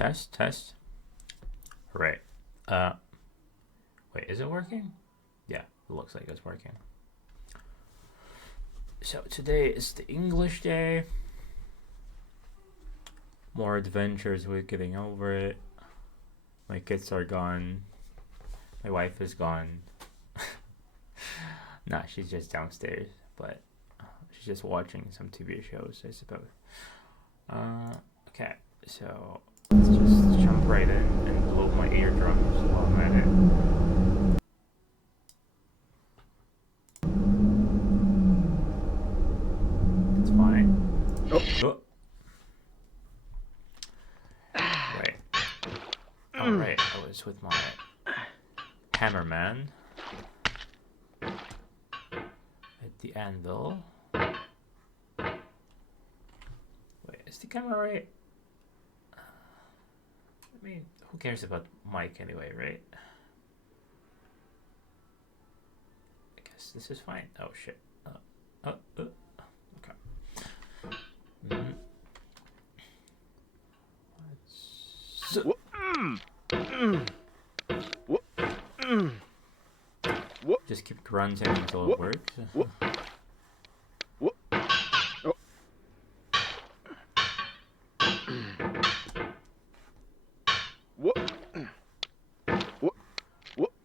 Test, test. Right. Uh, Wait, is it working? Yeah, it looks like it's working. So today is the English day. More adventures, we're getting over it. My kids are gone. My wife is gone. Nah, she's just downstairs, but she's just watching some TV shows, I suppose. Okay, so let's just jump right in and blow my eardrums while I'm at it. That's fine. Oh. Right. Alright, I was with my hammerman at the anvil. Wait, is the camera right? I mean, who cares about mic anyway, right? I guess this is fine. Oh shit. Okay. Mm-hmm. Just keep grunting until it works.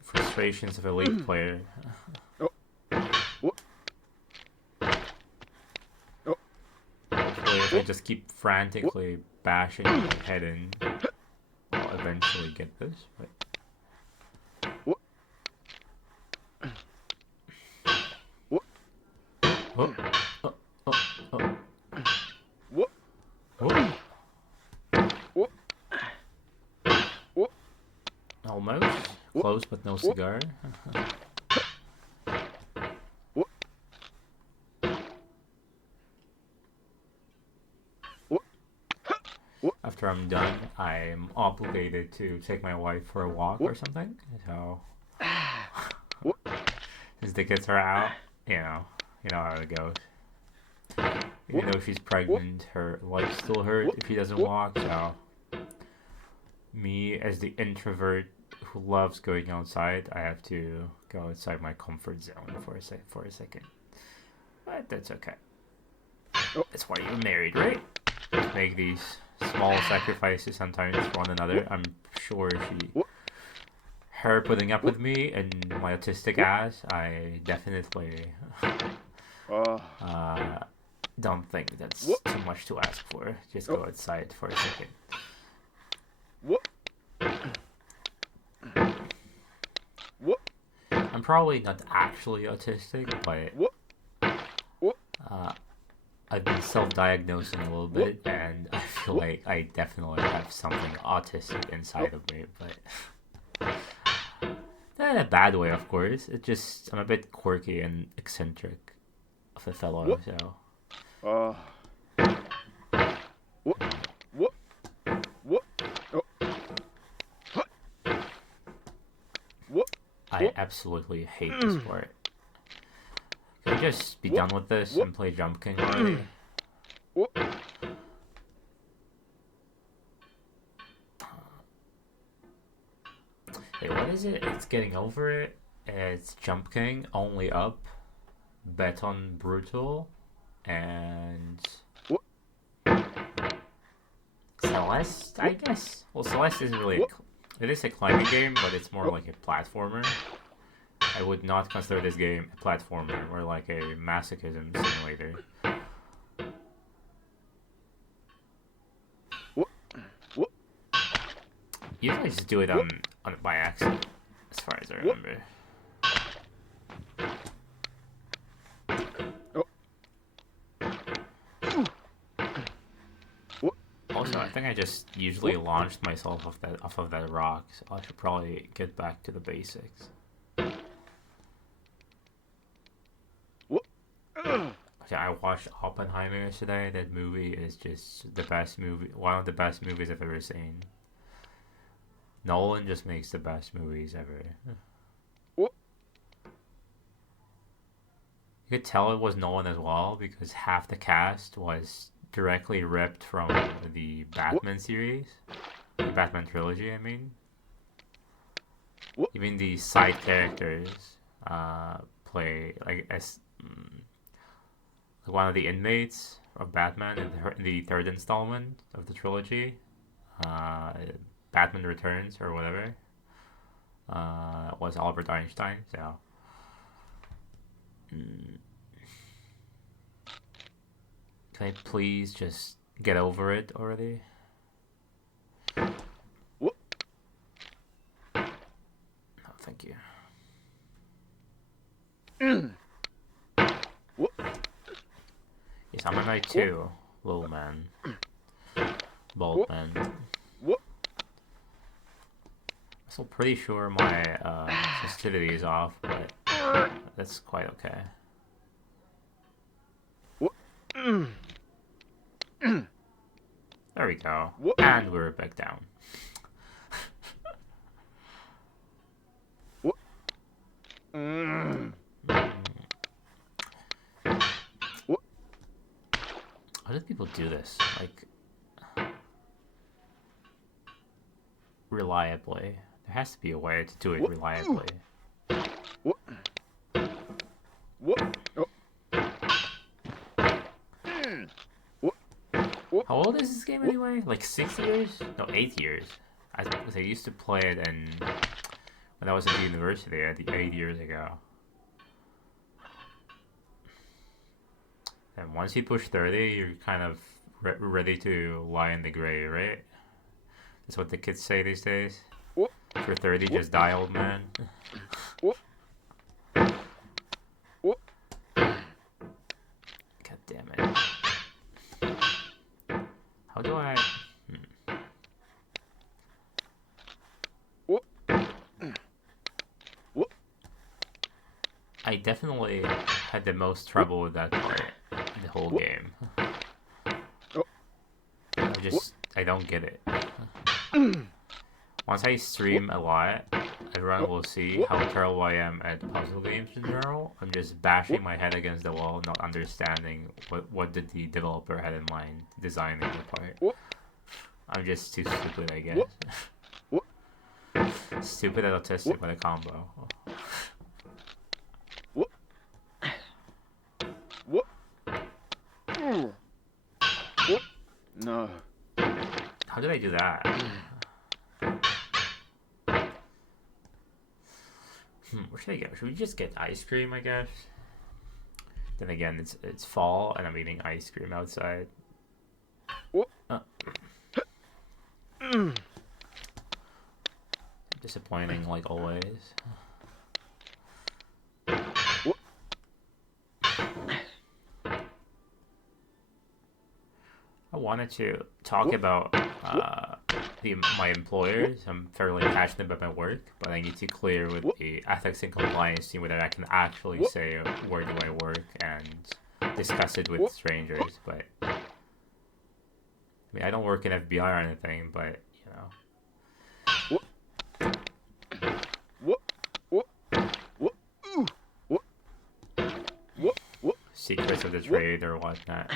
Frustrations of a weak player. Hopefully, if I just keep frantically bashing my head in, I'll eventually get this. But... Almost. Close, but no cigar. After I'm done, I'm obligated to take my wife for a walk or something. So, since the kids are out, you know how it goes. Even though she's pregnant, her legs still hurt if she doesn't walk. So, me as the introvert who loves going outside, I have to go outside my comfort zone for a second. But that's okay. That's why you're married, right? To make these small sacrifices sometimes for one another. I'm sure her putting up with me and my autistic ass, I definitely don't think that's too much to ask for. Just go outside for a second. I'm probably not actually autistic, but I've been self-diagnosing a little bit, and I feel like I definitely have something autistic inside of me, but not in a bad way, of course. It's just I'm a bit quirky and eccentric of a fellow, so. I absolutely hate this sport. Can I just be done with this and play Jump King already? Hey, what is it? It's getting over it. It's Jump King, only up, bet on brutal, and Celeste, I guess. Well, Celeste isn't really. It is a climbing game, but it's more like a platformer. I would not consider this game a platformer or like a masochism simulator. You guys do it on by accident, as far as I remember. Also, I think I just usually launched myself off of that rock, so I should probably get back to the basics. Okay, I watched Oppenheimer yesterday. That movie is just the best movie, one of the best movies I've ever seen. Nolan just makes the best movies ever. You could tell it was Nolan as well because half the cast was directly ripped from the Batman series. The Batman trilogy, I mean. What? Even the side characters play like as one of the inmates of Batman in the third installment of the trilogy, uh, Batman Returns or whatever, was Albert Einstein. So, mm, can I please just get over it already? What? No, thank you. What? Yes, I'm a knight too, little man, bald What? man. What? I'm still pretty sure my sensitivity is off, but that's quite okay. What? There we go. What? And we're back down. What? Mm. What? How do people do this? Like, reliably. There has to be a way to do it What? reliably. What? What? Oh. What? How old is this game anyway? Like 6 years? No, 8 years. I used to play it when I was at the university, 8 years ago. And once you push 30, you're kind of ready to lie in the grave, right? That's what the kids say these days. What? For 30, just die, old man. What? What? God damn it. How do I... What? What? I definitely had the most trouble with that part in the whole game. I don't get it. Once I stream a lot, everyone will see how terrible I am at puzzle games in general. I'm just bashing my head against the wall, not understanding what did the developer had in mind designing the part. I'm just too stupid, I guess. Stupid and autistic with a combo. No. How did I do that? Where should I go? Should we just get ice cream, I guess? Then again, it's fall and I'm eating ice cream outside. Disappointing like always. I wanted to talk about my employers. I'm fairly passionate about my work, but I need to clear with the ethics and compliance team whether I can actually say where do I work and discuss it with strangers. But I mean, I don't work in FBI or anything, but you know. Secrets of the trade or whatnot.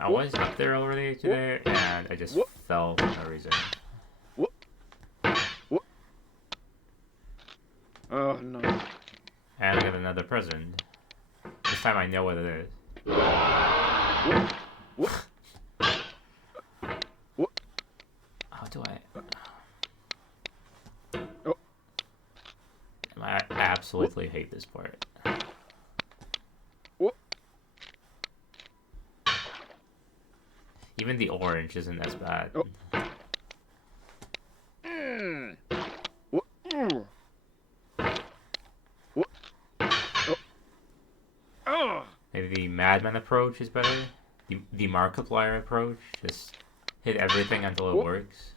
I was up there already today, and I just fell for no reason. Oh no. And I got another present. This time I know what it is. How do I absolutely hate this part. Even the orange isn't as bad. Maybe the Madman approach is better. The Markiplier approach, just hit everything until it works.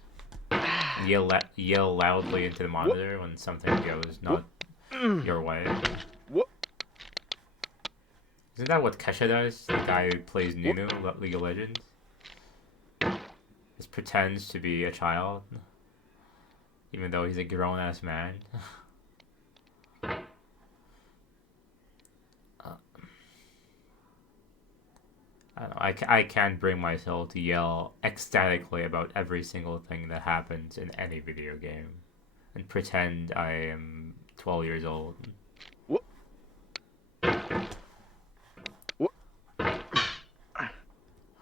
Yell loudly into the monitor when something goes not your way. Isn't that what Kesha does? The guy who plays Nunu, League of Legends? Just pretends to be a child, even though he's a grown-ass man. I don't know, I can't bring myself to yell ecstatically about every single thing that happens in any video game and pretend I am 12 years old. Whoop. Whoop.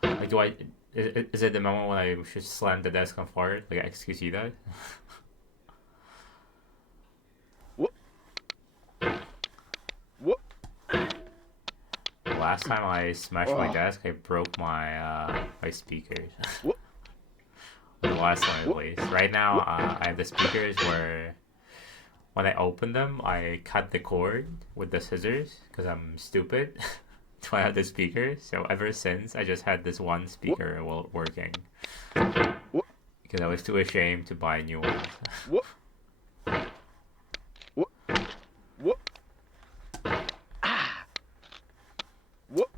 Like, do I? Is it the moment when I should slam the desk on forward? Like, excuse you, that? Whoop. Whoop. Last time I smashed my Oh. desk, I broke my my speakers. Whoop. The last one, at Whoop. least. Right now, Whoop. I have the speakers where when I open them, I cut the cord with the scissors because I'm stupid. So I have the speakers. So ever since, I just had this one speaker while working Whoop. because I was too ashamed to buy new ones. Whoop. Whoop. Whoop. Ah. Whoop.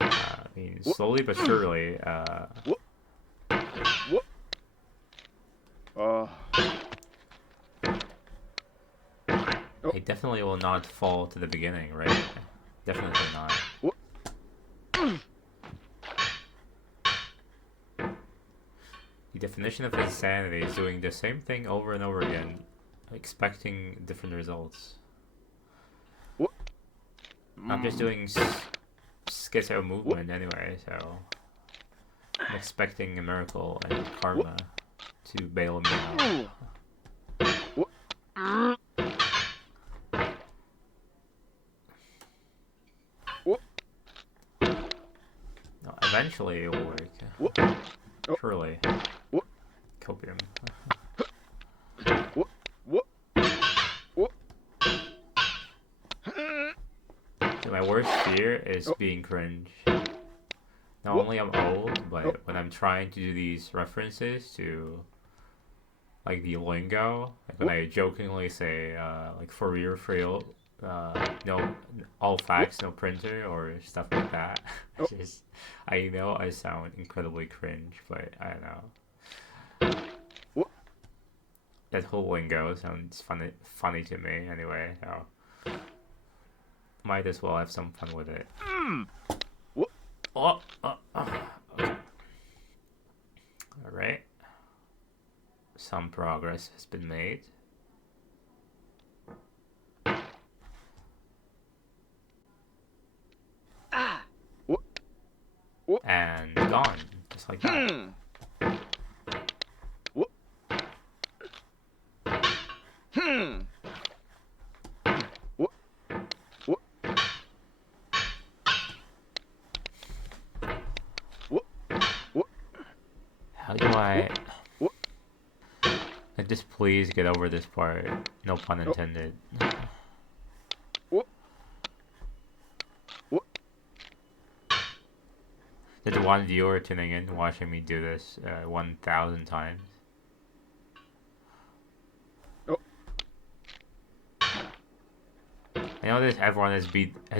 I mean, slowly but surely, Whoop. Whoop. I definitely will not fall to the beginning, right? Definitely not. Whoop. The definition of insanity is doing the same thing over and over again, expecting different results. Whoop. I'm just doing schizo movement anyway, so I'm expecting a miracle and karma to bail me out. Whoop. Whoop. No, eventually it will work. Whoop. Surely. Whoop. Copium. Whoop. Whoop. Whoop. So my worst fear is being cringe. Not only I'm old, but when I'm trying to do these references to like the lingo, like when I jokingly say like for real, no, all facts, no printer, or stuff like that. Just, I know I sound incredibly cringe, but I don't know. That whole lingo sounds funny to me anyway. So might as well have some fun with it. Okay. All right. Some progress has been made. And gone, just like that. How do I... Just please get over this part. No pun intended. There's one viewer tuning in watching me do this 1,000 times. I know that everyone has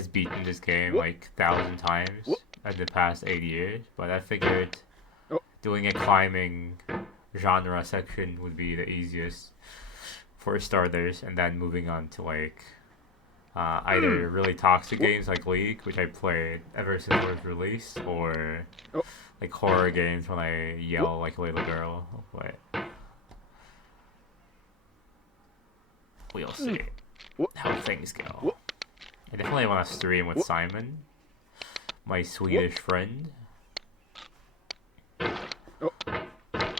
beaten this game like 1,000 times in the past 8 years, but I figured doing a climbing genre section would be the easiest for starters, and then moving on to like either really toxic games like League, which I played ever since it was released, or like horror games when I yell like a little girl. But we'll see how things go. I definitely want to stream with Simon, my Swedish friend.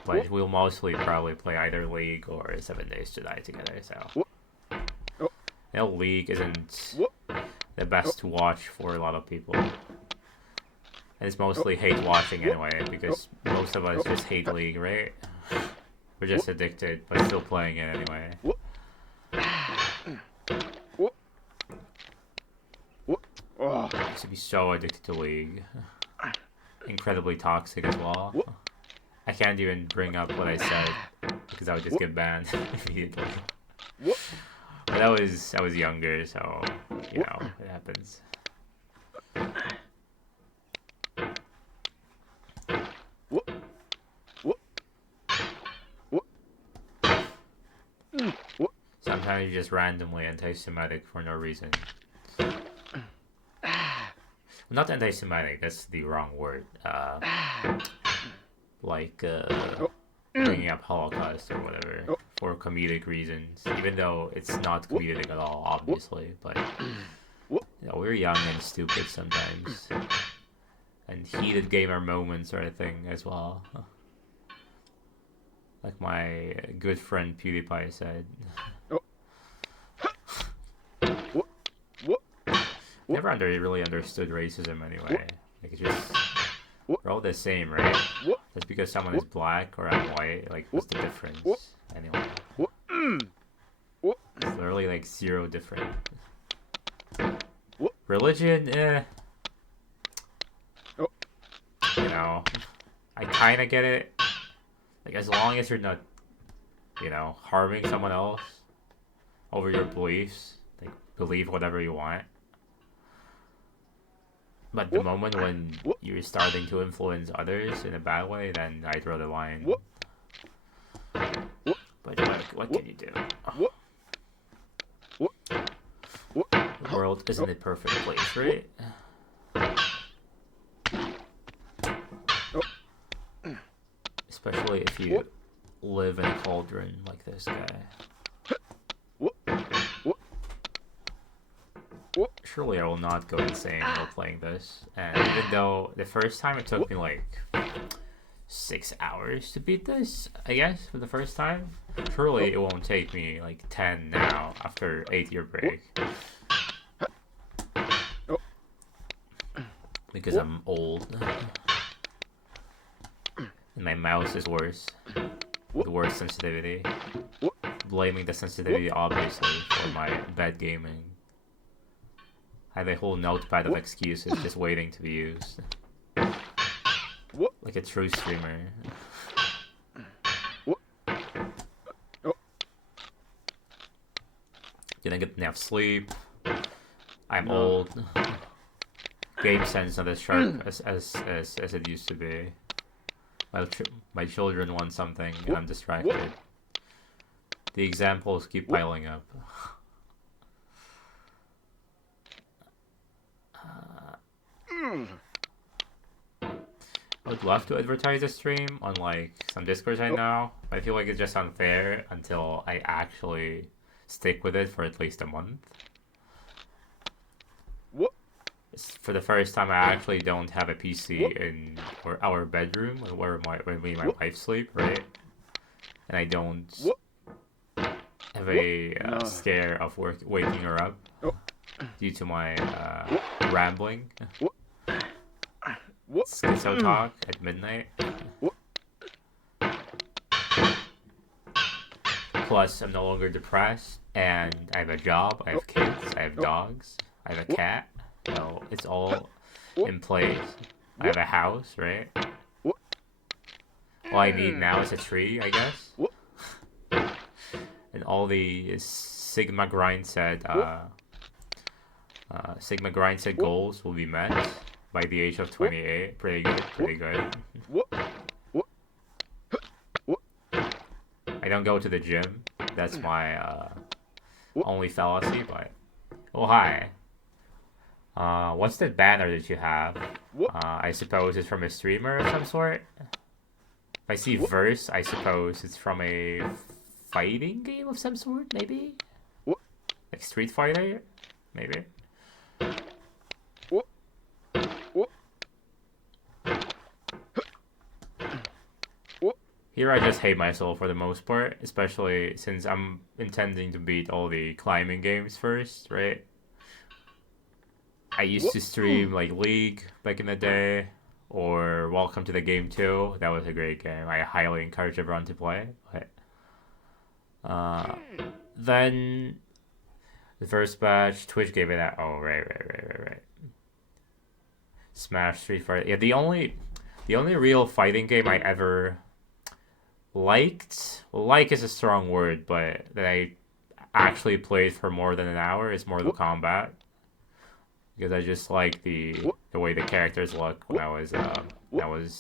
But we'll mostly probably play either League or 7 Days to Die together, so... You know, League isn't the best to watch for a lot of people. And it's mostly hate watching anyway, because most of us just hate League, right? We're just addicted, but still playing it anyway. I used to be so addicted to League. Incredibly toxic as well. I can't even bring up what I said, because I would just get banned immediately. But I was younger, so, you know, it happens. Sometimes you're just randomly anti-Semitic for no reason. Not anti-Semitic. That's the wrong word. Like Oh. bringing up Holocaust or whatever Oh. for comedic reasons, even though it's not comedic at all, obviously. But we're young and stupid sometimes, and heated gamer moments are a thing as well. Like my good friend PewDiePie said. Oh. What? Never really understood racism anyway. Like it's just we're all the same, right? What? Just because someone is black or I'm white, like what's the difference? Anyway, it's literally like zero different. Religion, you know, I kind of get it. Like as long as you're not, harming someone else over your beliefs, like believe whatever you want. But the moment when you're starting to influence others in a bad way, then I draw the line. But what can you do? The world isn't a perfect place, right? Especially if you live in a cauldron like this guy. Surely I will not go insane while playing this. And even though the first time it took me like 6 hours to beat this, I guess, for the first time, surely it won't take me like 10 now after 8-year break. Because I'm old. And my mouse is worse. With worse sensitivity. Blaming the sensitivity obviously for my bad gaming. I have a whole notepad of excuses just waiting to be used. Like a true streamer. Didn't get enough sleep. I'm old. Game sense not as sharp as it used to be. My children want something and I'm distracted. The examples keep piling up. I would love to advertise a stream on like some Discords right now. I feel like it's just unfair until I actually stick with it for at least a month. For the first time, I actually don't have a PC in our bedroom where me and my wife sleep, right? And I don't have a scare of waking her up due to my rambling. Schizo talk at midnight. Plus, I'm no longer depressed, and I have a job, I have kids, I have dogs, I have a cat. So it's all in place. I have a house, right? All I need now is a tree, I guess. And all the Sigma grind said goals will be met by the age of 28. Pretty good. I don't go to the gym. That's my only fallacy, but... Oh, hi. What's the banner that you have? I suppose it's from a streamer of some sort. If I see verse, I suppose it's from a fighting game of some sort, maybe? Like Street Fighter? Maybe? Here I just hate myself for the most part, especially since I'm intending to beat all the climbing games first, right? I used to stream like League back in the day, or Welcome to the Game 2. That was a great game. I highly encourage everyone to play. But then the first batch, Twitch gave it out. Oh, right. Smash, Street Fighter. Yeah, the only real fighting game I ever liked. Well, like is a strong word, but that I actually played for more than an hour is Mortal Kombat. Because I just like the way the characters look when I was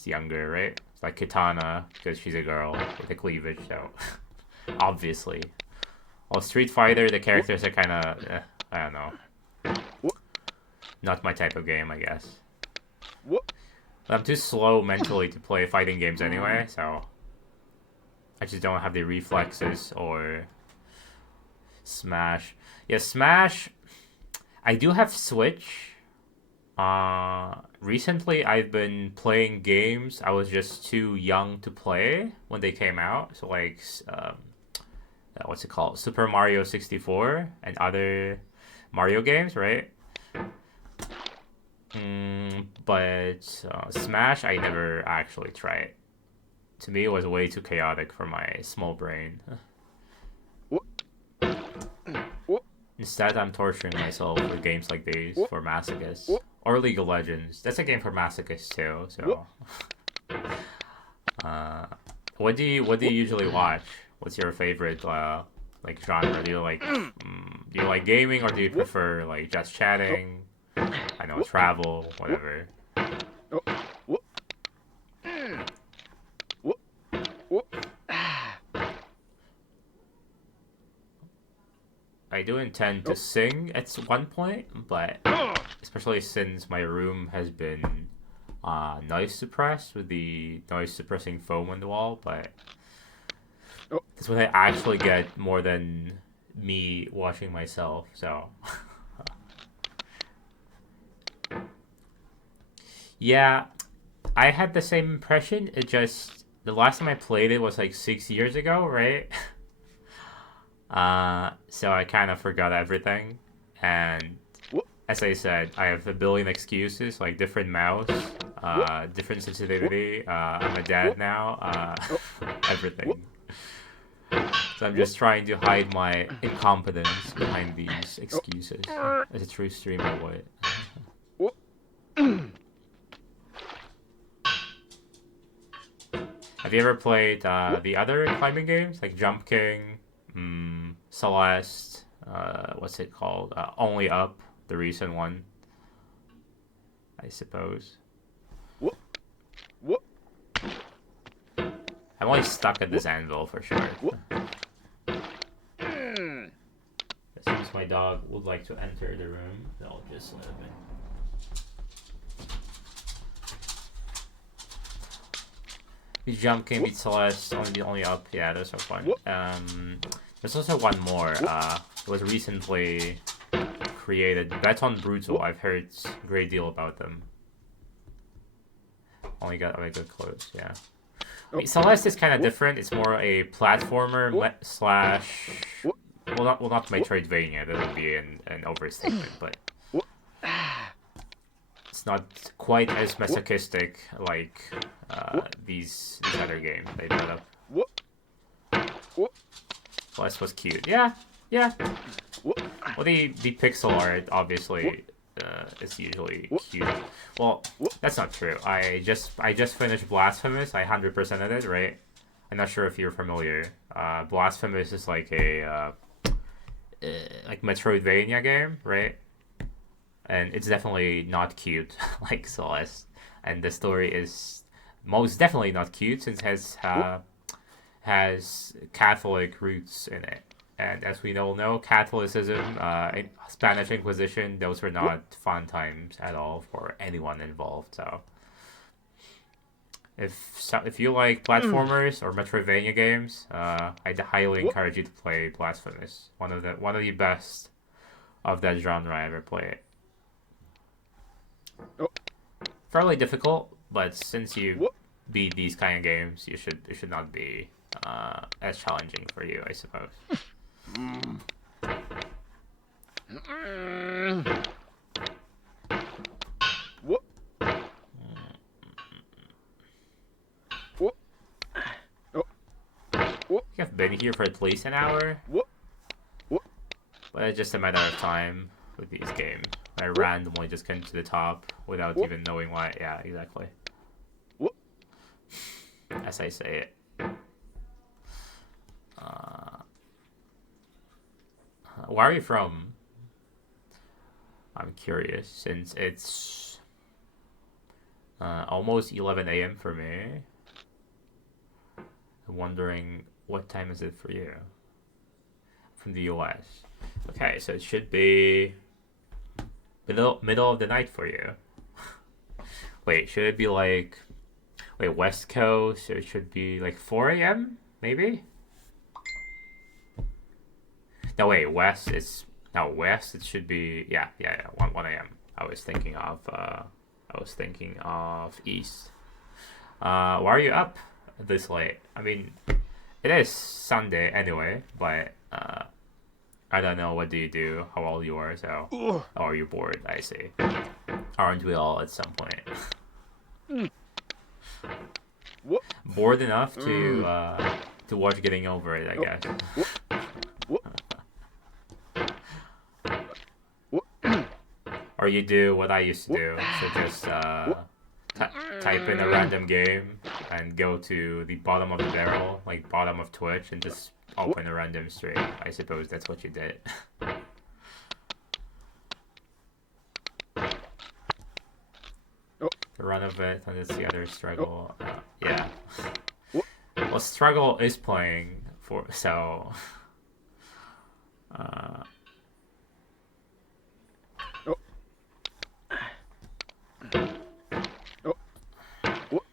younger, right? It's like Kitana, because she's a girl with a cleavage, so obviously. Well, Street Fighter, the characters are kind of, I don't know. Not my type of game, I guess. What? But I'm too slow mentally to play fighting games anyway, so I just don't have the reflexes or Smash. Yeah, Smash. I do have Switch. Recently I've been playing games I was just too young to play when they came out. So like, what's it called? Super Mario 64 and other Mario games, right? But Smash, I never actually tried. To me, it was way too chaotic for my small brain. What? What? Instead, I'm torturing myself with games like these What? for masochists. What? Or League of Legends. That's a game for masochists too. What? So, uh, what do you usually watch? What's your favorite like genre? Do you like gaming or do you What? prefer like just chatting? I know What? travel, What? whatever. Oh, what? What? What? I do intend to Oh. sing at one point, but especially since my room has been noise suppressed with the noise suppressing foam on the wall, but Oh. that's what I actually get more than me watching myself. So yeah, I had the same impression. It just the last time I played it was like 6 years ago, right? So I kind of forgot everything, and What? as I said, I have a billion excuses, like different mouse, What? different What? sensitivity. I'm a dad What? now. Oh. What? Everything. So I'm What? just trying to hide my incompetence behind these Oh. excuses. As a true streamer would. What? Have you ever played What? the other climbing games like Jump King, Celeste? What's it called? Only Up, the recent one, I suppose. What? What? I'm only stuck at What? this anvil for sure. What? As soon as my dog would like to enter the room, I'll just let him in. The Jump King beat Celeste, only up. Yeah, those are fun. What? There's also one more. What? It was recently created. Beton Brutal. What? I've heard a great deal about them. Only got a good close. Yeah. Oh. Celeste is kind of What? different. It's more a platformer What? slash. What? Well, not What? Metroidvania. That would be an overstatement, but What? it's not quite as What? masochistic like What? these other games they put up. What? What? Celeste was cute. Yeah, yeah. What? Well, the pixel art What? obviously is usually What? cute. Well, What? that's not true. I just finished Blasphemous. I 100%ed it, right? I'm not sure if you're familiar. Blasphemous is like a like Metroidvania game, right? And it's definitely not cute like Celeste. And the story is most definitely not cute since it has Catholic roots in it. And as we all know, Catholicism, Spanish Inquisition, those were What? not fun times at all for anyone involved. So if you like platformers or Metroidvania games, I'd highly What? encourage you to play Blasphemous. One of the best of that genre I ever played. Oh. Fairly difficult, but since you What? beat these kind of games, it should not be as challenging for you, I suppose. What? What? Oh. What? I've been here for at least an hour, What? What? but it's just a matter of time with these games. I randomly just get to the top without What? even knowing why. Yeah, exactly. What? As I say it. Where are you from? I'm curious, since it's almost 11 a.m. for me. I'm wondering what time is it for you? From the US. Okay, so it should be middle of the night for you. Wait, should it be like wait West Coast? It should be like 4 a.m. maybe. No wait, West. It's no West. It should be yeah 1 a.m. I was thinking of East. Why are you up this late? I mean, it is Sunday anyway, but I don't know. What do you do? How old you are? So, Ugh. oh, are you bored? I see. Aren't we all at some point? What? Bored enough to watch Getting Over It, I Oh. guess. What? What? Or you do what I used to do, so just type in a random game and go to the bottom of the barrel, like bottom of Twitch, and just open a random stream. I suppose that's what you did. Oh. The run of it, and it's the other struggle. Yeah. What? Well, struggle is playing for so. Oh. Oh. What?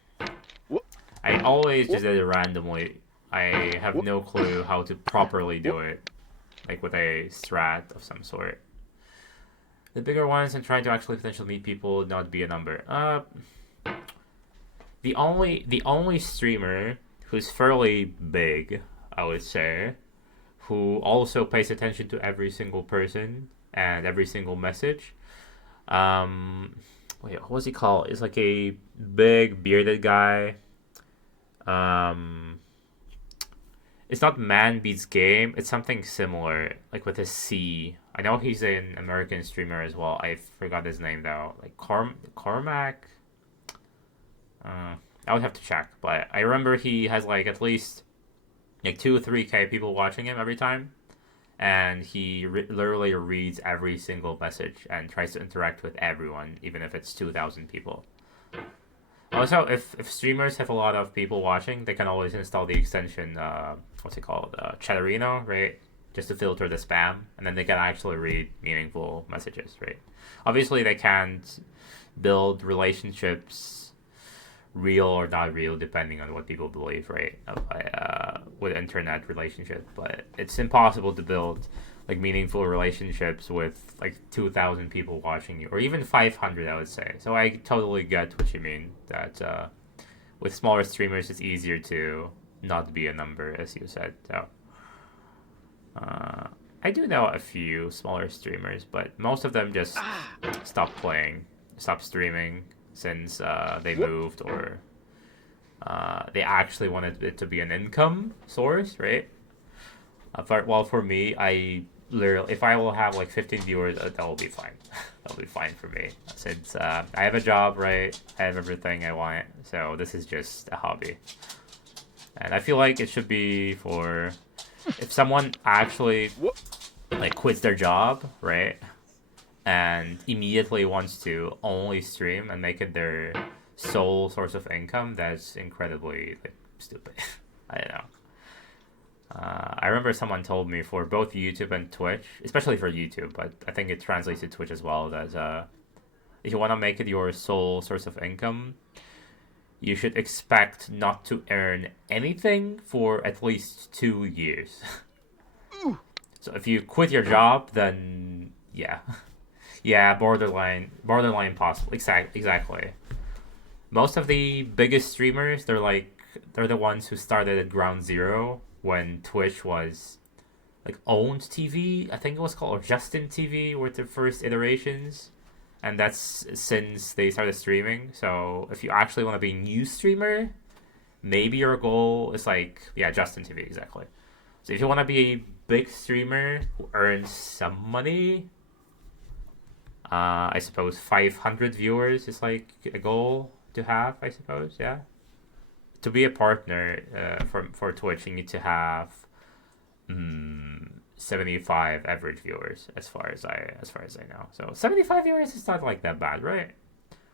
What? I always just did it randomly. I have What? no clue how to properly do it, like with a strat of some sort. The bigger ones and trying to actually potentially meet people, not be a number. The only streamer who's fairly big, I would say, who also pays attention to every single person and every single message. Wait, what was he called? It's like a big bearded guy. Um, it's not Man Beats Game. It's something similar, like with a C. I know he's an American streamer as well. I forgot his name though. Like Cormac. I would have to check, but I remember he has like at least like 2 or 3K people watching him every time, and he literally reads every single message and tries to interact with everyone, even if it's 2,000 people. Also, if streamers have a lot of people watching, they can always install the extension, what's it called, Chatterino, right? Just to filter the spam, and then they can actually read meaningful messages, right? Obviously, they can't build relationships, real or not real, depending on what people believe, right? With internet relationships, but it's impossible to build like meaningful relationships with like 2,000 people watching you, or even 500, I would say. So I totally get what you mean. That with smaller streamers, it's easier to not be a number, as you said. So I do know a few smaller streamers, but most of them just stopped playing, stopped streaming since they moved or they actually wanted it to be an income source, right? For me, I literally, if I will have like 15 viewers, that will be fine. That'll be fine for me since I have a job, right? I have everything I want, so this is just a hobby, and I feel like it should be for if someone actually What? like quits their job, right? And immediately wants to only stream and make it their sole source of income, that's incredibly like stupid. I don't know. I remember someone told me for both YouTube and Twitch, especially for YouTube, but I think it translates to Twitch as well, that if you want to make it your sole source of income, you should expect not to earn anything for at least 2 years. So if you quit your job, then yeah. Yeah, borderline possible. Exactly. Most of the biggest streamers, they're the ones who started at ground zero when Twitch was like owned TV, I think it was called, or Justin TV were the first iterations, and that's since they started streaming. So if you actually want to be a new streamer, maybe your goal is like Justin TV exactly. So if you want to be a big streamer who earns some money, I suppose 500 viewers is like a goal to have, I suppose, yeah. To be a partner for Twitch, you need to have 75 average viewers, as far as I know. So 75 viewers is not like that bad, right?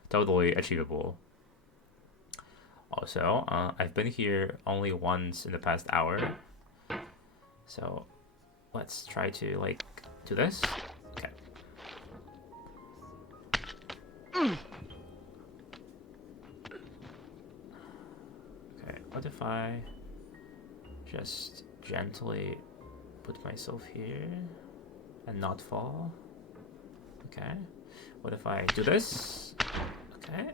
Totally achievable. Also, I've been here only once in the past hour, so let's try to like do this. Okay. What if I just gently put myself here and not fall? Okay. What if I do this? Okay.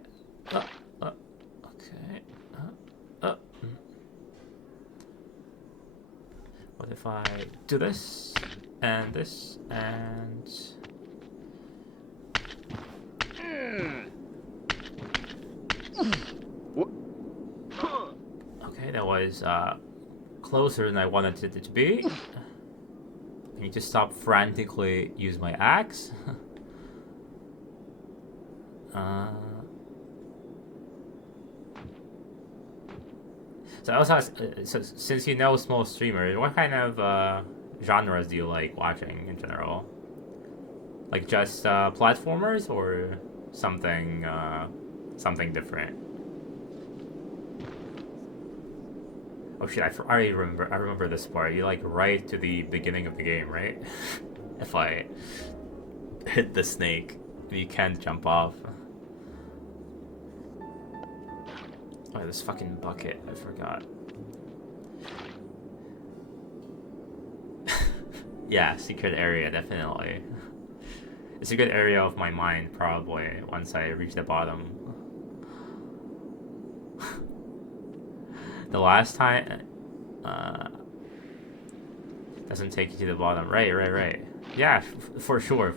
Okay. What if I do this and this and... Okay, that was closer than I wanted it to be. I need to stop frantically use my axe. So since you know small streamers, what kind of genres do you like watching in general? Like just platformers or something something different? Oh shit! I remember this part. You like right to the beginning of the game, right? If I hit the snake, you can't jump off. Oh, this fucking bucket! I forgot. Yeah, secret area definitely. It's a good area of my mind probably once I reach the bottom. The last time doesn't take you to the bottom. Right. Yeah, for sure.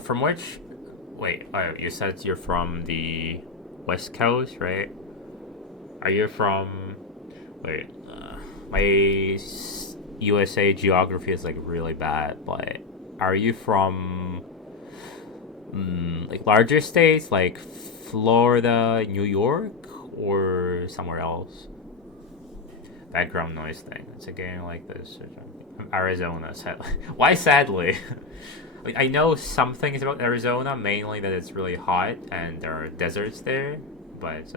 From which... Wait, oh, you said you're from the West Coast, right? Are you from... Wait, my USA geography is like really bad, but are you from like larger states like Florida, New York, or somewhere else? Background noise thing. It's a game like this. Arizona, sadly. Why sadly? I know some things about Arizona, mainly that it's really hot and there are deserts there, but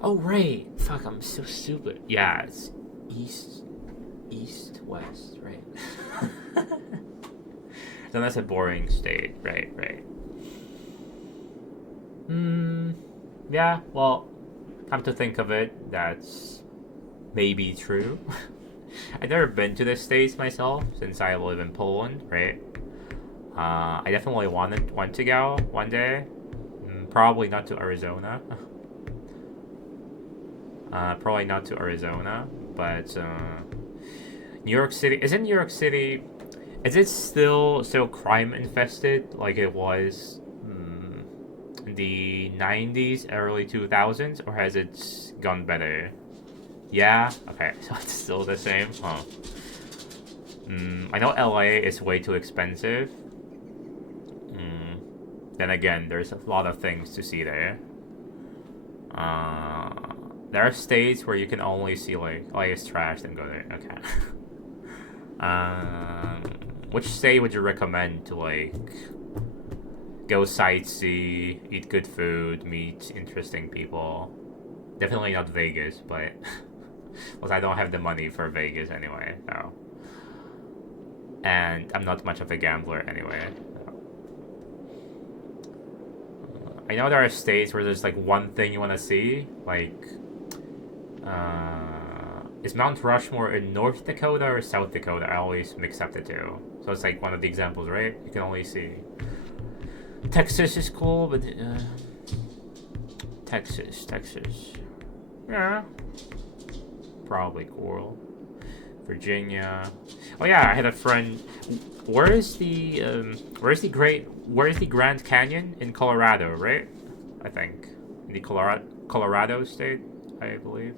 oh right, fuck, I'm so stupid. Yeah, it's east, west, right? So that's a boring state, right? Yeah, well, come to think of it, that's maybe true. I've never been to the States myself since I live in Poland, right? I definitely want to go one day. Probably not to Arizona. Probably not to Arizona, but New York City. Isn't New York City? Is it still so crime infested like it was in the 90s, early 2000s, or has it gone better? Yeah? Okay, so it's still the same? Huh. I know LA is way too expensive. Then again, there's a lot of things to see there. There are states where you can only see like, oh, it's trash, then go there. Okay. Which state would you recommend to like go sightsee, eat good food, meet interesting people? Definitely not Vegas, but because I don't have the money for Vegas anyway. So. And I'm not much of a gambler anyway. I know there are states where there's like one thing you want to see, like is Mount Rushmore in North Dakota or South Dakota? I always mix up the two. So it's like one of the examples, right? You can only see. Texas is cool, but Texas. Yeah. Probably cool. Virginia. Oh yeah, I had a friend. Where is the Grand Canyon in Colorado, right? I think in the Colorado state, I believe.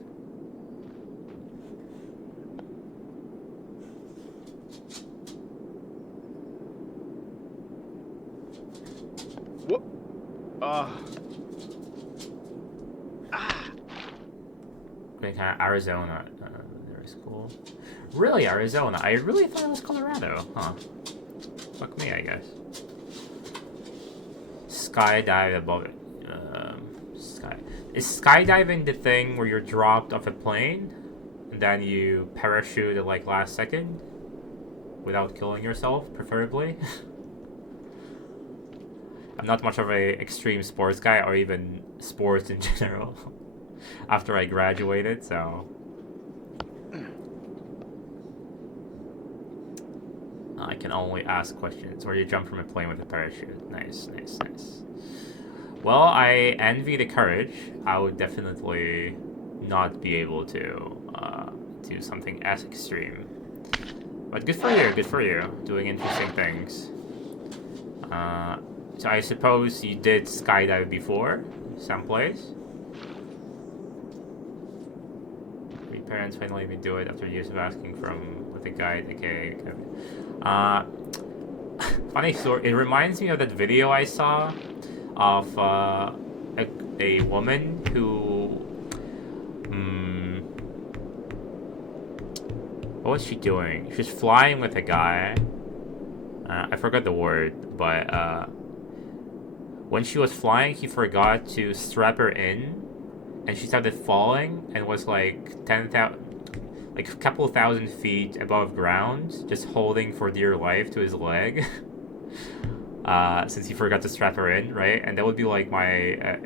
What? Like Arizona, there is cool. Really, Arizona? I really thought it was Colorado, huh? Fuck me, I guess. Skydive above it. Is skydiving the thing where you're dropped off a plane and then you parachute at like last second? without killing yourself, preferably. I'm not much of a extreme sports guy or even sports in general after I graduated, so I can only ask questions. Or you jump from a plane with a parachute. Nice, nice, nice. Well, I envy the courage. I would definitely not be able to do something as extreme. But good for you, doing interesting things. So I suppose you did skydive before, someplace? Your parents finally let me do it after years of asking from with a guide. Okay. Funny story. It reminds me of that video I saw of a woman who. What was she doing? She was flying with a guy. I forgot the word, but when she was flying, he forgot to strap her in, and she started falling and was like 10,000, like a couple thousand feet above ground, just holding for dear life to his leg. Since he forgot to strap her in, right? And that would be like my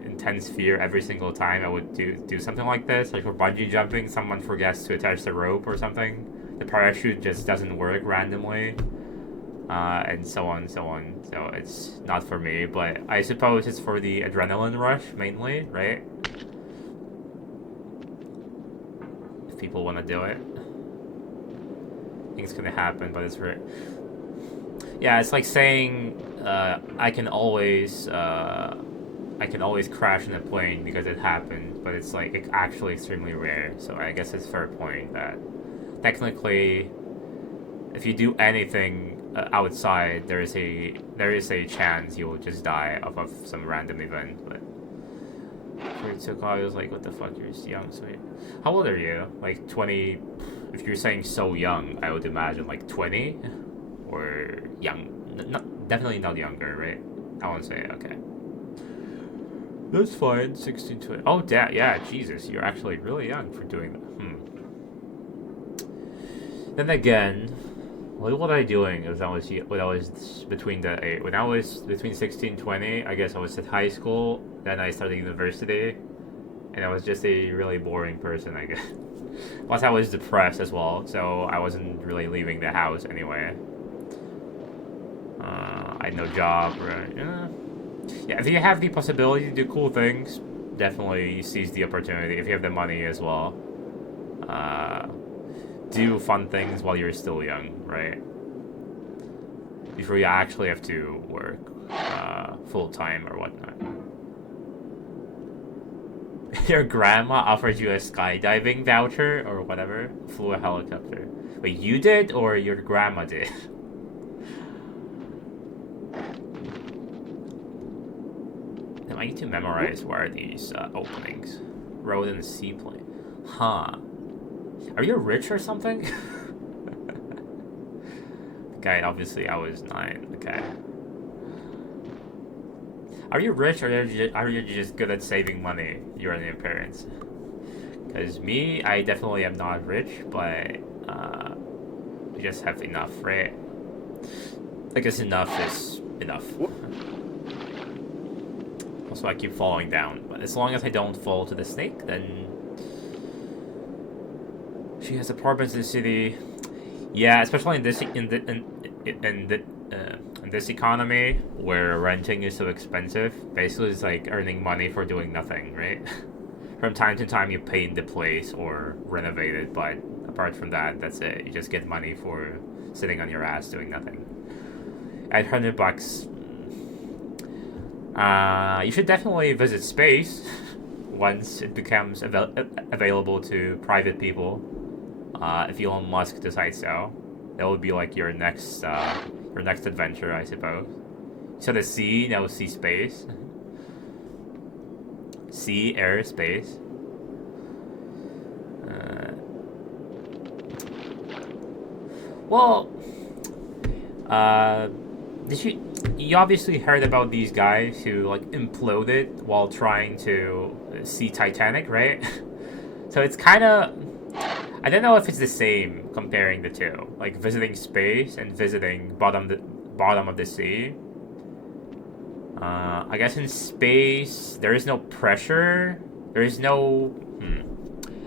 intense fear every single time I would do something like this. Like for bungee jumping, someone forgets to attach the rope or something. The parachute just doesn't work randomly. And so on, so on. So it's not for me, but I suppose it's for the adrenaline rush mainly, right? If people want to do it, things gonna happen, but it's right. Yeah, it's like saying I can always crash in a plane because it happened, but it's like actually extremely rare. So I guess it's a fair point that technically, if you do anything outside, there is a chance you will just die of some random event. But for it took I was like, what the fuck? You're just young. So how old are you? Like 20? If you're saying so young, I would imagine like 20 or young. Definitely not younger, right? I won't say okay. That's fine. 16, 20. Oh, yeah. Jesus, you're actually really young for doing that. Then again, what was I doing when I was between 16 20? I guess I was at high school. Then I started university, and I was just a really boring person, I guess. Plus, I was depressed as well, so I wasn't really leaving the house anyway. I had no job, right? Yeah, if you have the possibility to do cool things, definitely seize the opportunity. If you have the money as well, do fun things while you're still young, right? Before you actually have to work full time or whatnot. Your grandma offered you a skydiving voucher or whatever, flew a helicopter. Wait, you did or your grandma did? I need to memorize where are these openings. Road and seaplane. Huh. Are you rich or something? Okay, obviously I was 9. Okay. Are you rich or are you just good at saving money, you and your parents? Because me, I definitely am not rich, but we just have enough, right? I guess enough is enough. Also, I keep falling down, but as long as I don't fall to the snake, then she has apartments in the city. Yeah, especially in this economy where renting is so expensive. Basically, it's like earning money for doing nothing, right? From time to time, you paint the place or renovate it, but apart from that, that's it. You just get money for sitting on your ass doing nothing. At $100, you should definitely visit space once it becomes available to private people. If Elon Musk decides so, that would be like your next adventure, I suppose. So the sea, now sea space. Sea, air, space. Well, you obviously heard about these guys who like imploded while trying to see Titanic, right? So it's kind of, I don't know if it's the same comparing the two, like visiting space and visiting bottom of the sea. I guess in space there is no pressure. There is no.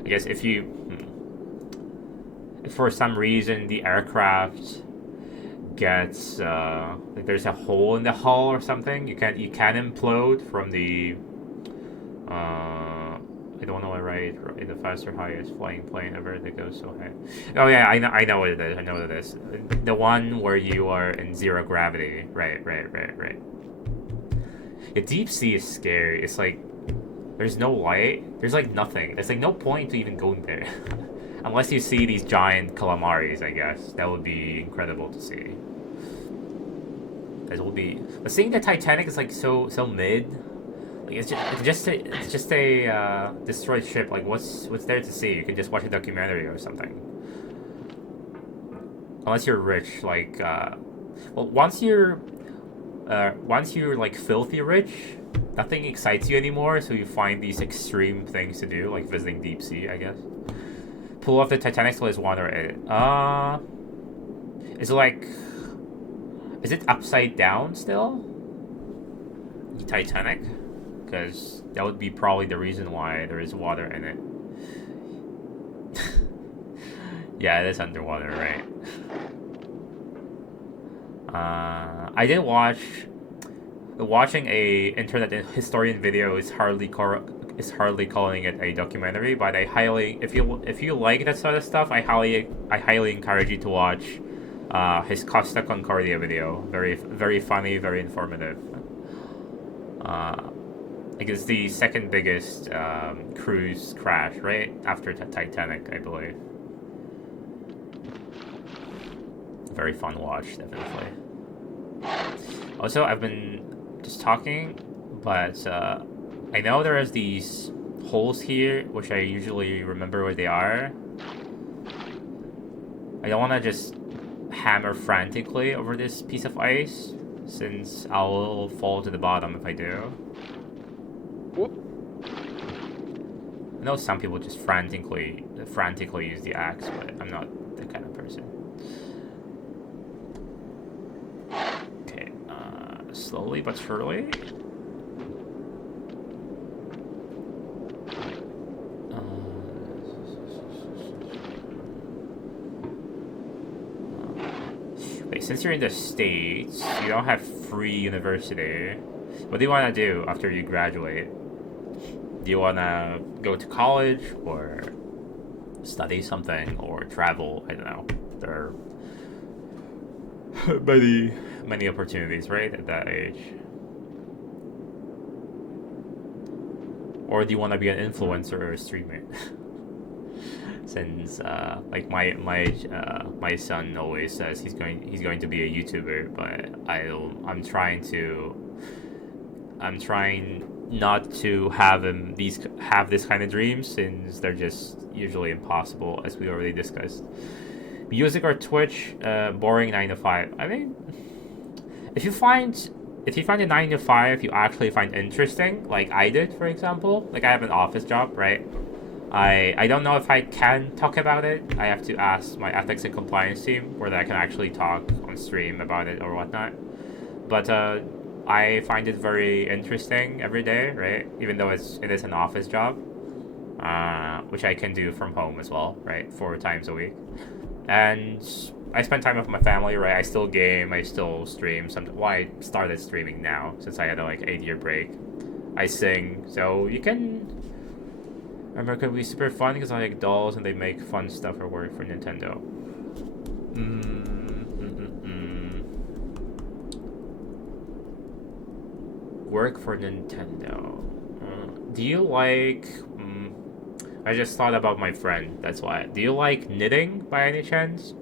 I guess if for some reason the aircraft gets like there's a hole in the hull or something, you can implode from the. I don't know what right in the faster highest flying plane ever that goes so high. Oh yeah, I know what it is. I know what it is. The one where you are in zero gravity. Right. The deep sea is scary. It's like there's no light. There's like nothing. There's like no point to even going there, unless you see these giant calamaris. I guess that would be incredible to see. It will be. But seeing the Titanic is like so mid. Like it's just a destroyed ship. Like what's there to see? You can just watch a documentary or something. Unless you're rich, like well, once you're like filthy rich, nothing excites you anymore. So you find these extreme things to do, like visiting deep sea. I guess. Pull off the Titanic still is one or it. Is it like? Is it upside down still? The Titanic. Because that would be probably the reason why there is water in it. Yeah, it is underwater, right? I did watch. Watching a internet historian video is hardly calling it a documentary, but I highly, if you like that sort of stuff, I highly encourage you to watch his Costa Concordia video. Very funny, very informative. Like it's the second biggest cruise crash, right after Titanic, I believe. Very fun watch, definitely. Also, I've been just talking, but I know there is these holes here, which I usually remember where they are. I don't want to just hammer frantically over this piece of ice, since I will fall to the bottom if I do. Whoop. I know some people just frantically use the axe, but I'm not that kind of person. Okay, slowly but surely. Wait, since you're in the States, you don't have free university. What do you want to do after you graduate? Do you want to go to college or study something or travel? I don't know. There are many opportunities, right, at that age. Or do you want to be an influencer or a streamer? Since like my son always says he's going to be a YouTuber, but I'm trying not to have this kind of dreams, since they're just usually impossible, as we already discussed. Music or Twitch, boring 9 to 5. I mean, if you find a 9 to 5 you actually find interesting, like I did, for example, like I have an office job, right? I don't know if I can talk about it. I have to ask my ethics and compliance team whether I can actually talk on stream about it or whatnot. But I find it very interesting every day, right? Even though it is an office job, which I can do from home as well, right? 4 times a week. And I spend time with my family, right? I still game, I still stream. Well, I started streaming now since I had a 8-year break. I sing, so you can. America would be super fun because I like dolls and they make fun stuff or work for Nintendo. Work for Nintendo. Do you like? I just thought about my friend. That's why. Do you like knitting by any chance?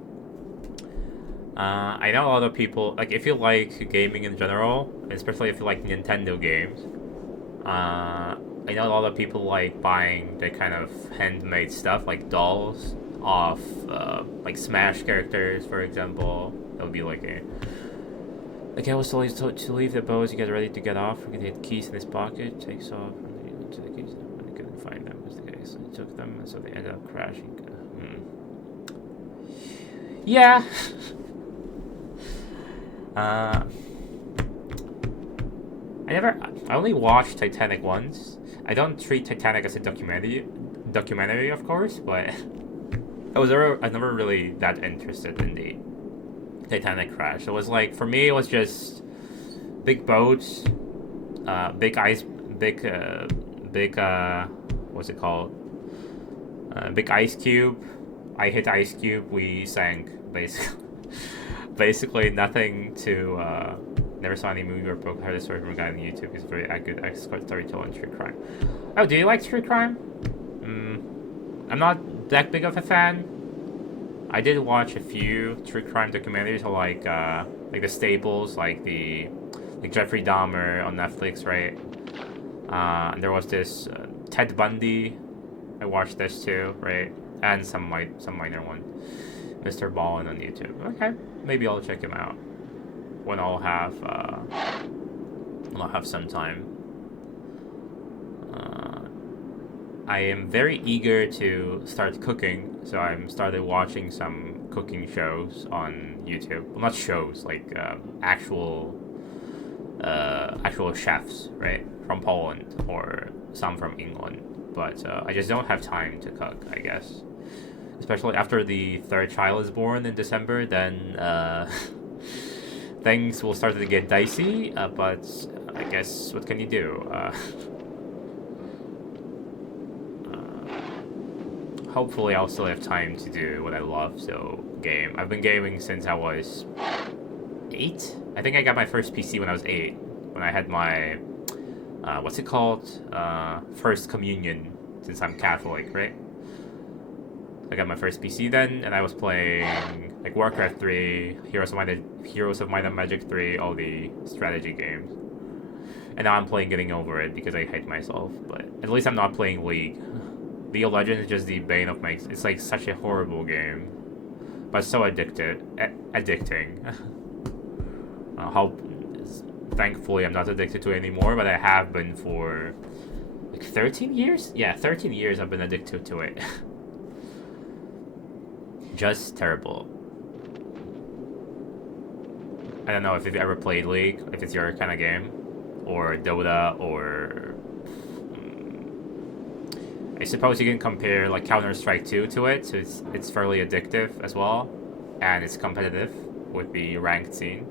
I know a lot of people, like, if you like gaming in general, especially if you like Nintendo games, I know a lot of people like buying the kind of handmade stuff, like dolls of like Smash characters, for example. That would be like a. The guy was told to leave the boat to get ready to get off. He had keys in his pocket, takes off, and he went to the keys, and he couldn't find them. Was the case. So he took them, and so they ended up crashing. Yeah. I only watched Titanic once. I don't treat Titanic as a documentary, of course, but I never really that interested in the Titanic crash. It was like, for me, it was just big boats, big ice, big, what's it called? Big ice cube. I hit ice cube. We sank, basically. Basically, nothing to. Never saw any movie or book. Heard a story from a guy on YouTube. He's very good expert storyteller in true crime. Oh, do you like true crime? I'm not that big of a fan. I did watch a few true crime documentaries, like the staples, like Jeffrey Dahmer on Netflix, right? And there was this Ted Bundy. I watched this too, right? And some minor one, Mr. Ballin on YouTube. Okay, maybe I'll check him out when I'll have some time. I am very eager to start cooking, so I'm started watching some cooking shows on YouTube. Well, not shows, like actual chefs, right, from Poland or some from England. But I just don't have time to cook, I guess. Especially after the third child is born in December, then things will start to get dicey. But I guess, what can you do? Hopefully I'll still have time to do what I love, so game. I've been gaming since I was 8? I think I got my first PC when I was 8. When I had my, what's it called? First communion, since I'm Catholic, right? I got my first PC then, and I was playing, like, Warcraft 3, Heroes of Might and Magic 3, all the strategy games. And now I'm playing Getting Over It because I hate myself, but at least I'm not playing League. League of Legends is just the bane of my... It's like such a horrible game. But so addicting. Thankfully I'm not addicted to it anymore, but I have been for... like 13 years? Yeah, 13 years I've been addicted to it. Just terrible. I don't know if you've ever played League, if it's your kind of game. Or Dota, or... I suppose you can compare like Counter-Strike 2 to it, so it's fairly addictive as well, and it's competitive with the ranked scene.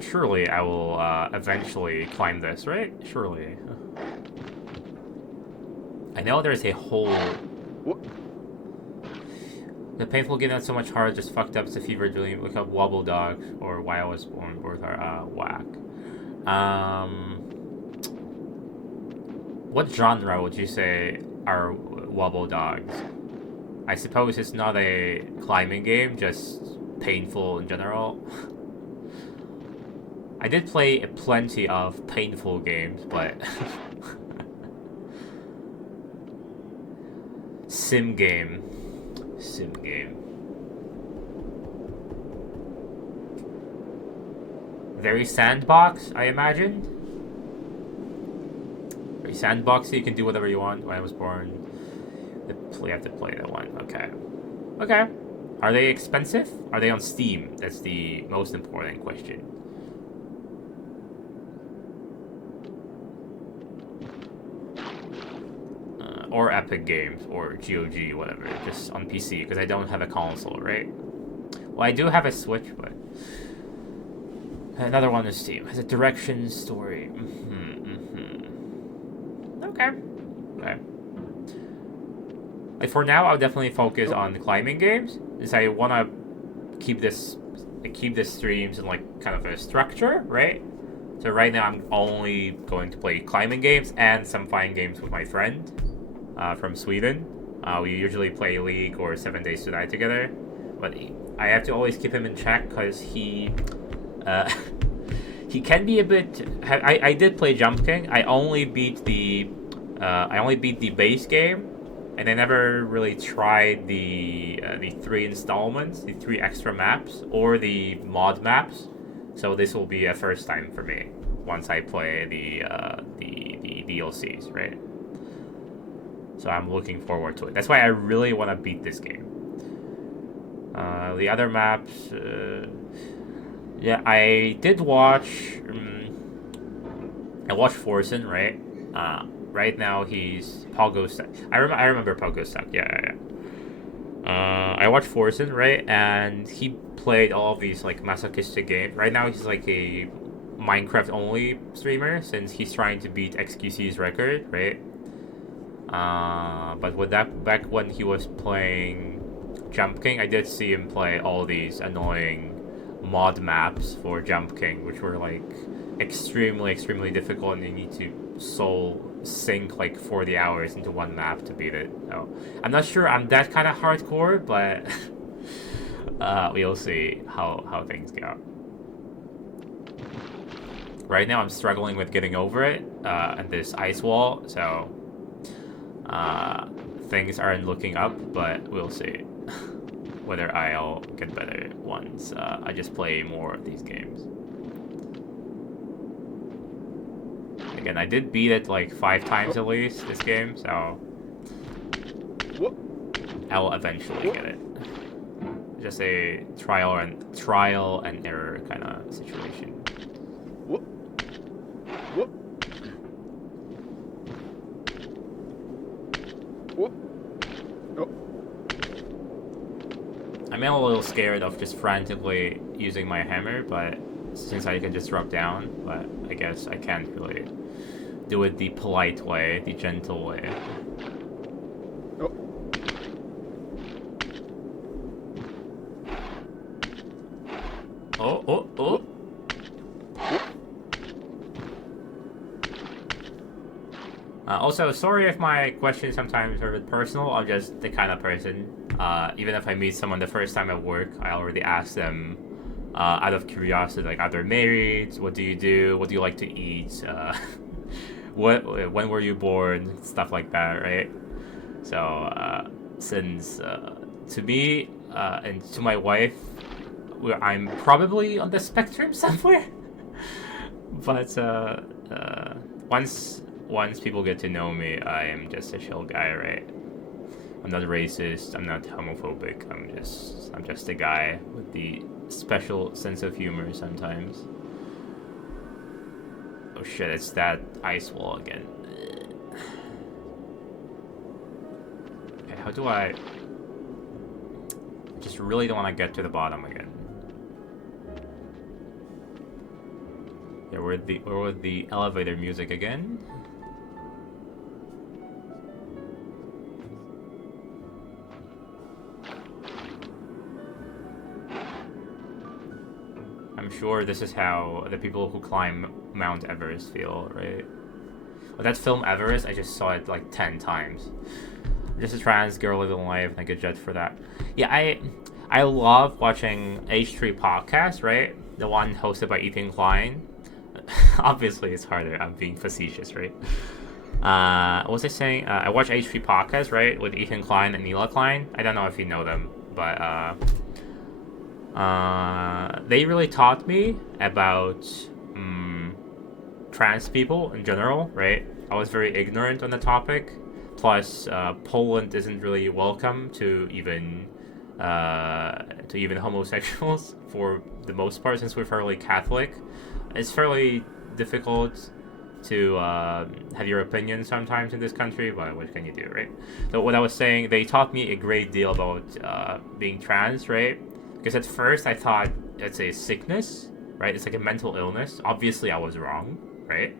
Surely I will eventually climb this, right? Surely. I know there's a whole... The painful getting out so much harder, just fucked up. It's a fever dream. Look up Wobble Dog, or Why I Was Born, both are whack. What genre would you say are Wobble Dogs? I suppose it's not a climbing game, just painful in general. I did play plenty of painful games, but... Sim game. Very sandbox, I imagine. Very sandboxy, you can do whatever you want. When I Was Born, you have to play that one. Okay. Are they expensive? Are they on Steam? That's the most important question. Or Epic Games, or GOG, whatever. Just on PC, because I don't have a console, right? Well, I do have a Switch, but... Another one is Steam. Has a direction story. Okay. Like, for now, I'll definitely focus on the climbing games, since I want to keep this streams in, like, kind of a structure, right? So right now, I'm only going to play climbing games and some fighting games with my friend from Sweden. We usually play League or 7 Days to Die together, but I have to always keep him in check because he can be a bit... I did play Jump King. I only beat the base game, and I never really tried the 3 installments, the 3 extra maps, or the mod maps. So this will be a first time for me once I play the DLCs, right? So I'm looking forward to it. That's why I really want to beat this game. The other maps, yeah, I did watch. I watched Forsen, right? Right now he's Pogo Stuck. I remember Pogo Stuck. Yeah. I watched Forsen, right? And he played all of these like masochistic games. Right now he's like a Minecraft only streamer since he's trying to beat XQC's record, right? But with that, back when he was playing Jump King, I did see him play all these annoying mod maps for Jump King, which were like extremely difficult, and you need to soul sink like 40 hours into one map to beat it. So I'm not sure I'm that kind of hardcore, but we'll see how things go. Right now I'm struggling with getting over it and this ice wall, so things aren't looking up, but we'll see whether I'll get better once I just play more of these games. Again, I did beat it like 5 times at least this game, so I'll eventually get it. Just a trial and error kind of situation. I'm a little scared of just frantically using my hammer, but since I can just drop down, but I guess I can't really do it the polite way, the gentle way. Oh. Also, sorry if my questions sometimes are a bit personal. I'm just the kind of person. Even if I meet someone the first time at work, I already ask them out of curiosity, like, are they married? What do you do? What do you like to eat? When were you born? Stuff like that, right? So, since to me and to my wife, I'm probably on the spectrum somewhere. But once people get to know me, I am just a chill guy, right? I'm not racist. I'm not homophobic. I'm just a guy with the special sense of humor sometimes. Oh shit! It's that ice wall again. Okay, how do I just really don't want to get to the bottom again? Yeah, where was the elevator music again? I'm sure this is how the people who climb Mount Everest feel, right? Well, that film Everest, I just saw it like 10 times. I'm just a trans girl living life, and I get judged for that. Yeah, I love watching H3 podcast, right? The one hosted by Ethan Klein. Obviously, it's harder. I'm being facetious, right? What was I saying? I watch H3 podcast, right, with Ethan Klein and Neela Klein. I don't know if you know them, but they really taught me about trans people in general, right? I was very ignorant on the topic. Plus, Poland isn't really welcome to even homosexuals for the most part, since we're fairly Catholic. It's fairly difficult to have your opinion sometimes in this country, but what can you do, right? So what I was saying, they taught me a great deal about being trans, right? Because at first I thought it's a sickness, right? It's like a mental illness. Obviously, I was wrong, right?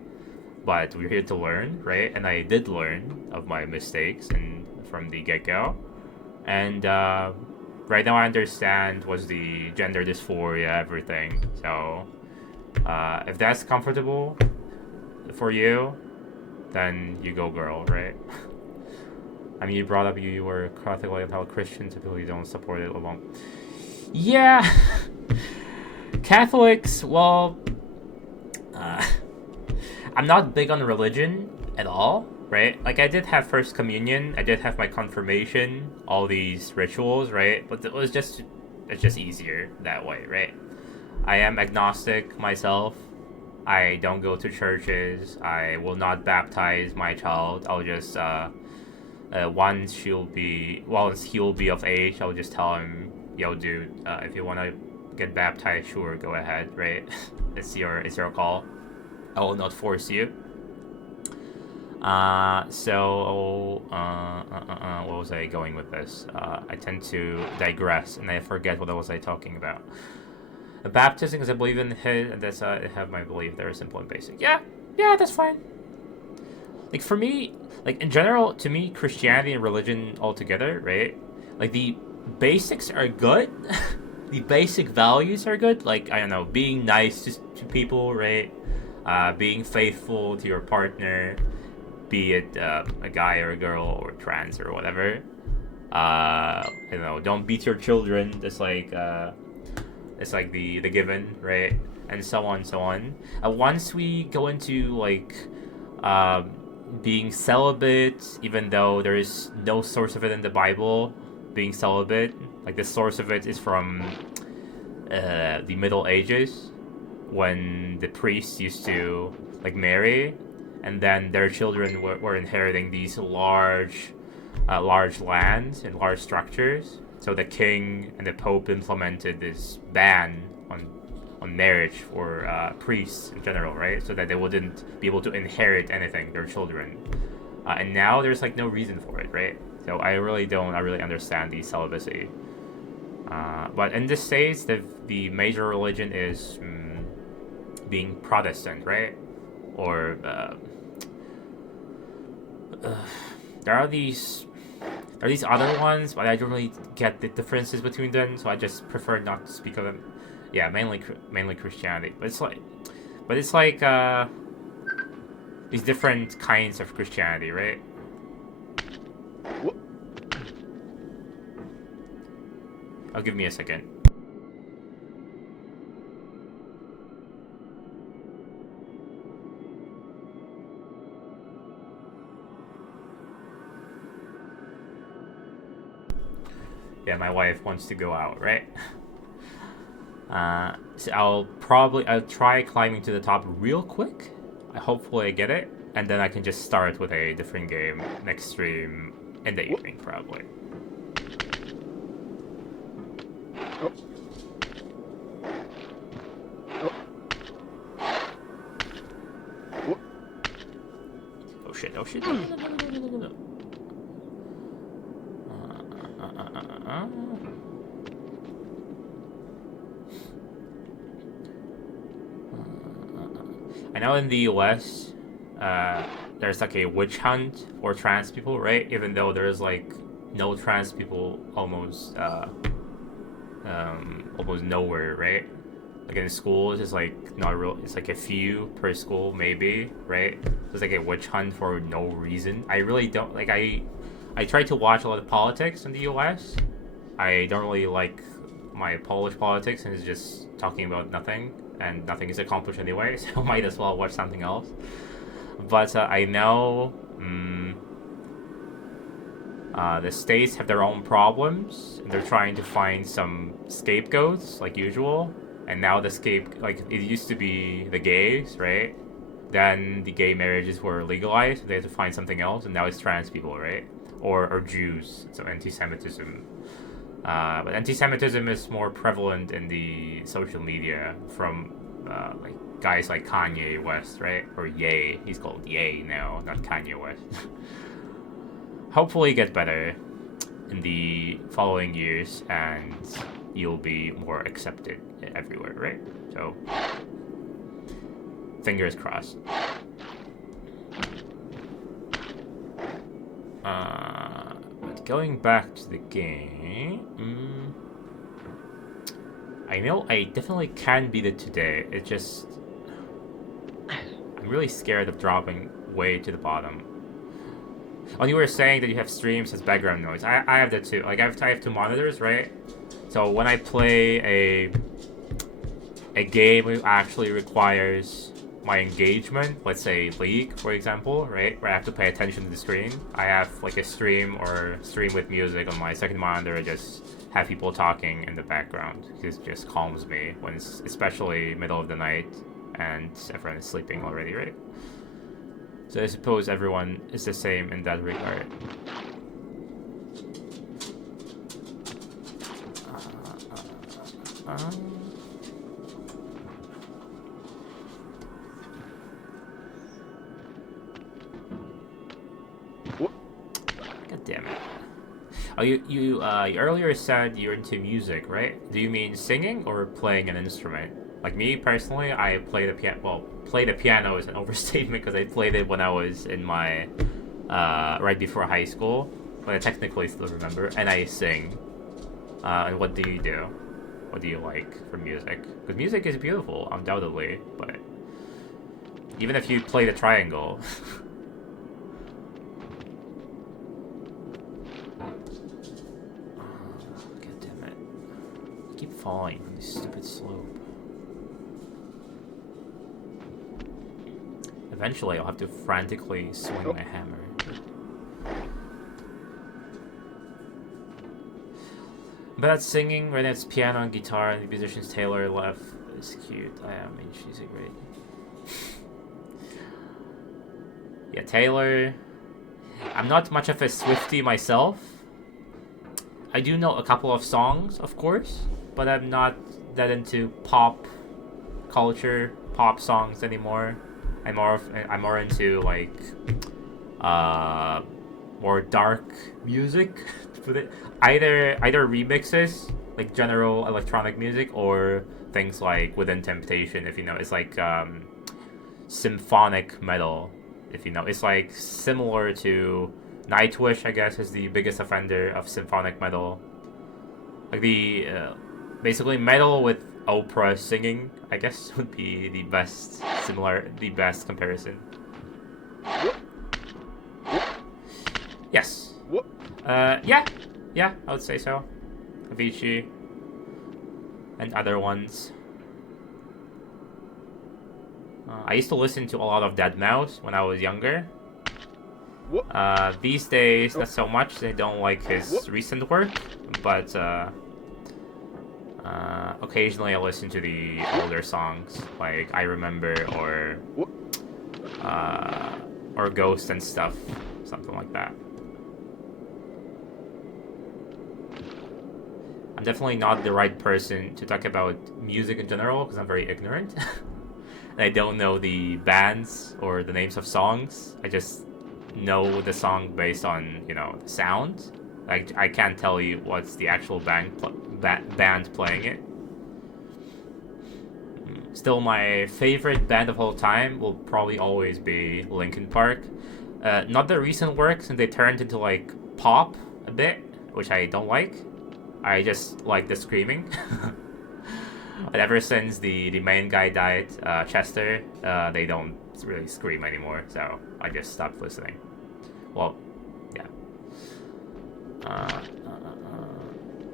But we're here to learn, right? And I did learn of my mistakes and from the get-go. And right now I understand what's the gender dysphoria, everything. So if that's comfortable for you, then you go, girl, right? I mean, you brought up you were Catholic and how Christian typically don't support it alone. Yeah, Catholics, well, I'm not big on religion at all, right? Like, I did have First Communion, I did have my confirmation, all these rituals, right? But it's just easier that way, right? I am agnostic myself. I don't go to churches. I will not baptize my child. I'll just Once he'll be of age, I'll just tell him, yo, dude, if you wanna get baptized, sure, go ahead, right? It's your call. I will not force you. What was I going with this? I tend to digress and I forget what was I talking about. Baptism, because I believe in his, and that's I have my belief there, simple and basic. Yeah, that's fine. Like for me, like in general, to me, Christianity and religion altogether, right? Like the basics are good. The basic values are good. Like I don't know, being nice to people, right? Being faithful to your partner, be it a guy or a girl or trans or whatever. I don't know, don't beat your children. It's like the given, right? And so on, so on. Once we go into like being celibate, even though there is no source of it in the Bible, being celibate, like the source of it is from the Middle Ages, when the priests used to like marry, and then their children were inheriting these large lands and large structures. So the king and the pope implemented this ban on marriage for priests in general, right? So that they wouldn't be able to inherit anything, their children. And now there's like no reason for it, right? So I really understand the celibacy. But in the States, the major religion is being Protestant, right? Or there are these other ones, but I don't really get the differences between them, so I just prefer not to speak of them. Yeah, mainly Christianity, but it's like these different kinds of Christianity, right? Oh, give me a second. Yeah, my wife wants to go out, right? So I'll try climbing to the top real quick. Hopefully I get it, and then I can just start with a different game next stream in the evening, probably. Oh. Oh. Oh shit! No. I know in the US, there's like a witch hunt for trans people, right? Even though there's like no trans people almost nowhere, right? Like in school, it's just like not real. It's like a few per school, maybe, right? There's like a witch hunt for no reason. I really don't like. I try to watch a lot of politics in the US. I don't really like my Polish politics, and it's just talking about nothing, and nothing is accomplished anyway, so might as well watch something else. But I know the states have their own problems, and they're trying to find some scapegoats, like usual. And now like it used to be the gays, right? Then the gay marriages were legalized, so they had to find something else, and now it's trans people, right? Or Jews, so anti-Semitism. But anti-Semitism is more prevalent in the social media from like guys like Kanye West, right? Or Ye. He's called Ye now, not Kanye West. Hopefully get better in the following years, and you'll be more accepted everywhere, right? So, fingers crossed. But going back to the game, I know I definitely can beat it today. It just, I'm really scared of dropping way to the bottom. Oh, you were saying that you have streams as background noise. I have that too. Like I have two monitors, right? So when I play a game that actually requires my engagement, let's say League, for example, right, where I have to pay attention to the screen, I have like a stream with music on my second monitor. I just have people talking in the background. It just calms me when it's especially middle of the night and everyone is sleeping already, right? So I suppose everyone is the same in that regard. What? God damn it. Oh, you earlier said you're into music, right? Do you mean singing or playing an instrument? Like me personally, I play the piano. Well, play the piano is an overstatement because I played it when I was in my right before high school, but I technically still remember. And I sing. And what do you do? What do you like for music? Because music is beautiful, undoubtedly. But even if you play the triangle. God damn it. I keep falling from this stupid slope. Eventually, I'll have to frantically swing my hammer. But that's singing, right? That's piano and guitar, and the musician's Taylor left is cute. I mean, she's a great. Yeah, Taylor. I'm not much of a Swiftie myself. I do know a couple of songs, of course, but I'm not that into pop culture, pop songs anymore. I'm more into like more dark music to put it. Either remixes like general electronic music or things like Within Temptation, if you know. It's like symphonic metal, if you know. It's like similar to Nightwish, I guess, is the biggest offender of symphonic metal. Like the basically metal with opera singing, I guess, would be the best comparison. Yes. Yeah, I would say so. Avicii and other ones. I used to listen to a lot of Deadmau5 when I was younger. These days, not so much. I don't like his recent work, but occasionally I listen to the older songs, like I Remember or Ghost and stuff, something like that. I'm definitely not the right person to talk about music in general because I'm very ignorant. And I don't know the bands or the names of songs. I just know the song based on, the sound. Like, I can't tell you what's the actual band playing it. Still, my favorite band of all time will probably always be Linkin Park. Not the recent work, since they turned into, like, pop a bit, which I don't like. I just like the screaming. But ever since the main guy died, Chester, they don't really scream anymore, so I just stopped listening. Well, yeah.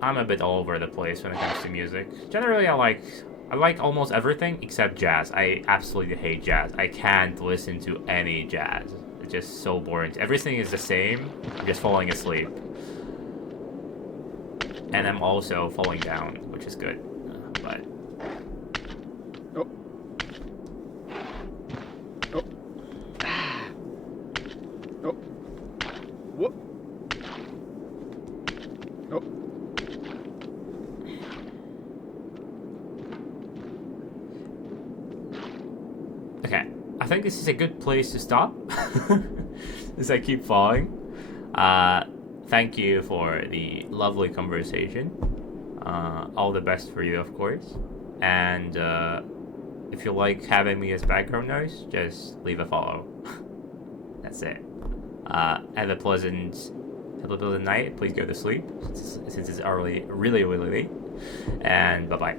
I'm a bit all over the place when it comes to music. Generally, I like almost everything except jazz. I absolutely hate jazz. I can't listen to any jazz. It's just so boring. Everything is the same. I'm just falling asleep. And I'm also falling down, which is good. But... Oh. Oh. Oh. What? Oh. Okay, I think this is a good place to stop. As I keep falling. Thank you for the lovely conversation. All the best for you, of course. And if you like having me as background noise, just leave a follow. That's it. Have a pleasant night. Please go to sleep since it's already really, really late. And bye-bye.